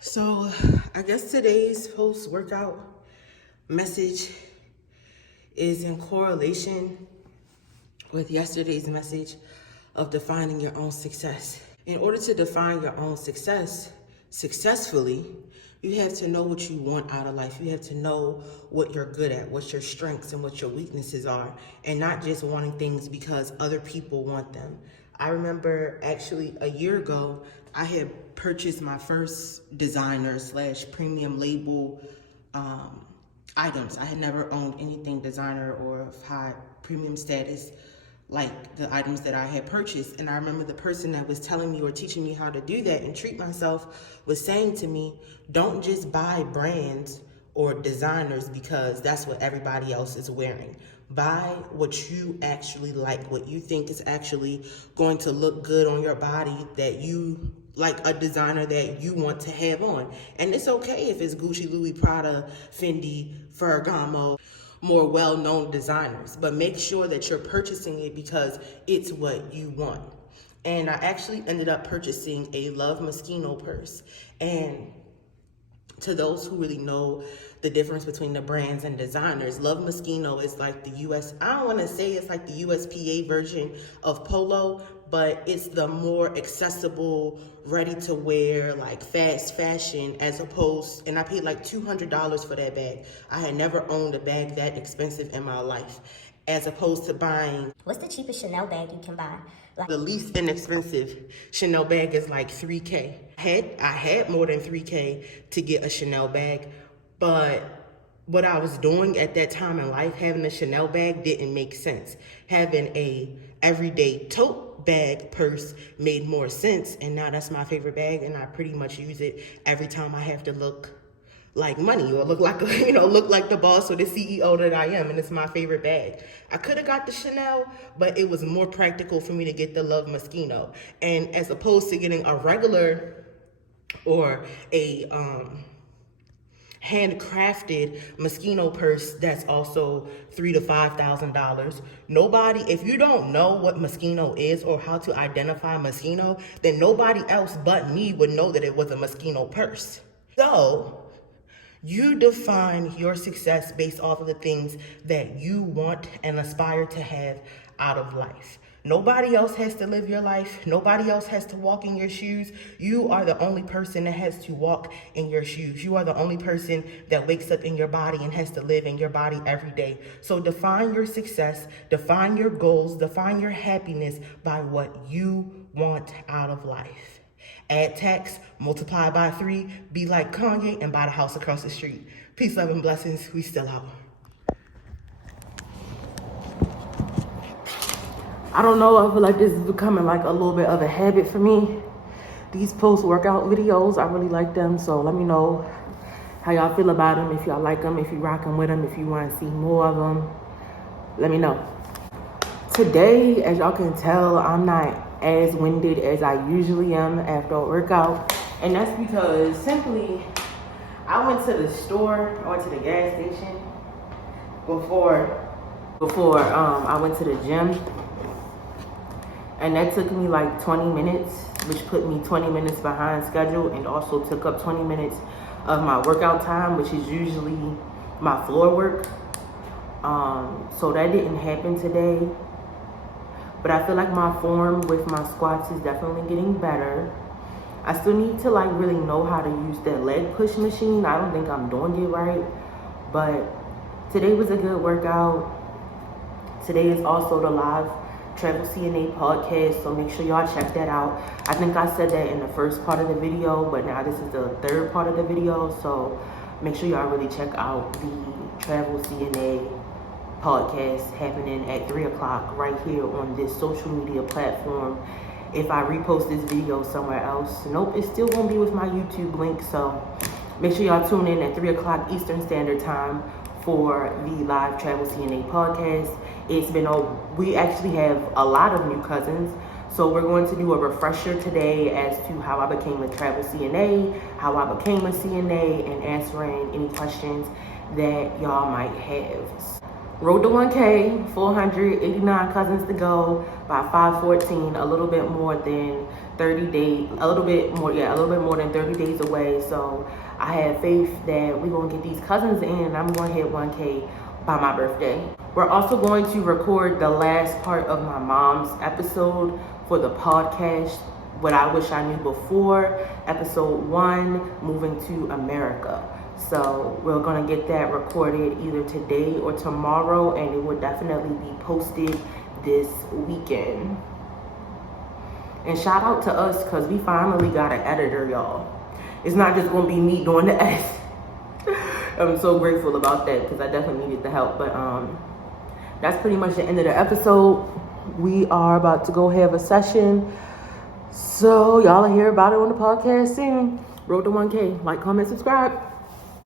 So I guess today's post-workout message is in correlation with yesterday's message of defining your own success. In order to define your own success successfully, you have to know what you want out of life. You have to know what you're good at, what your strengths and what your weaknesses are, and not just wanting things because other people want them. I remember actually a year ago, I had purchased my first designer / premium label items. I had never owned anything designer or of high premium status like the items that I had purchased. And I remember the person that was telling me or teaching me how to do that and treat myself was saying to me, don't just buy brands or designers because that's what everybody else is wearing. Buy what you actually like, what you think is actually going to look good on your body, that you like a designer that you want to have on. And it's okay if it's Gucci, Louis, Prada, Fendi, Ferragamo, more well-known designers, but make sure that you're purchasing it because it's what you want. And I actually ended up purchasing a Love Moschino purse. And to those who really know the difference between the brands and designers, Love Moschino is like the I don't want to say it's like the USPA version of Polo, but it's the more accessible, ready to wear, like fast fashion, as opposed, and I paid like $200 for that bag. I had never owned a bag that expensive in my life, as opposed to buying. What's the cheapest Chanel bag you can buy? The least inexpensive Chanel bag is like $3K. I had more than $3K to get a Chanel bag, but what I was doing at that time in life, having a Chanel bag didn't make sense. Having a everyday tote bag purse made more sense, and now that's my favorite bag, and I pretty much use it every time I have to look like money or look like look like the boss or the CEO that I am, and it's my favorite bag. I could have got the Chanel, but it was more practical for me to get the Love Moschino, and as opposed to getting a regular or a handcrafted Moschino purse that's also $3,000 to $5,000. Nobody, if you don't know what Moschino is or how to identify Moschino, then nobody else but me would know that it was a Moschino purse. So you define your success based off of the things that you want and aspire to have out of life. Nobody else has to live your life. Nobody else has to walk in your shoes. You are the only person that has to walk in your shoes. You are the only person that wakes up in your body and has to live in your body every day. So define your success, define your goals, define your happiness by what you want out of life. Add tax, multiply by 3, be like Kanye, and buy the house across the street. Peace, love, and blessings. We still out. I don't know, I feel like this is becoming like a little bit of a habit for me. These post-workout videos, I really like them, so let me know how y'all feel about them, if y'all like them, if you rocking with them, if you want to see more of them. Let me know. Today, as y'all can tell, I'm not as winded as I usually am after a workout, and that's because simply I went to the store, I went to the gas station before I went to the gym. And that took me like 20 minutes, which put me 20 minutes behind schedule, and also took up 20 minutes of my workout time, which is usually my floor work. So that didn't happen today. But I feel like my form with my squats is definitely getting better. I still need to like really know how to use that leg push machine. I don't think I'm doing it right. But today was a good workout. Today is also the live Travel CNA podcast, so make sure y'all check that out. I think I said that in the first part of the video, but now this is the third part of the video, so make sure y'all really check out the Travel CNA podcast happening at 3 o'clock right here on this social media platform. If I repost this video somewhere else, nope, it's still gonna be with my YouTube link, so make sure y'all tune in at 3 o'clock Eastern Standard Time for the live Travel CNA podcast. We actually have a lot of new cousins, so we're going to do a refresher today as to how I became a Travel CNA, how I became a CNA, and answering any questions that y'all might have. Road to 1K, 489 cousins to go by 5/14, a little bit more than 30 days, a little bit more than 30 days away. So I have faith that we're gonna get these cousins in and I'm gonna hit 1K by my birthday. We're also going to record the last part of my mom's episode for the podcast, What I Wish I Knew Before, episode 1, Moving to America. So we're gonna get that recorded either today or tomorrow, and it will definitely be posted this weekend. And shout out to us, because we finally got an editor, y'all. It's not just gonna be me doing the edit. I'm so grateful about that, because I definitely needed the help. But that's pretty much the end of the episode. We are about to go have a session, so y'all will hear about it on the podcast soon. Road to 1K. Like, comment, subscribe.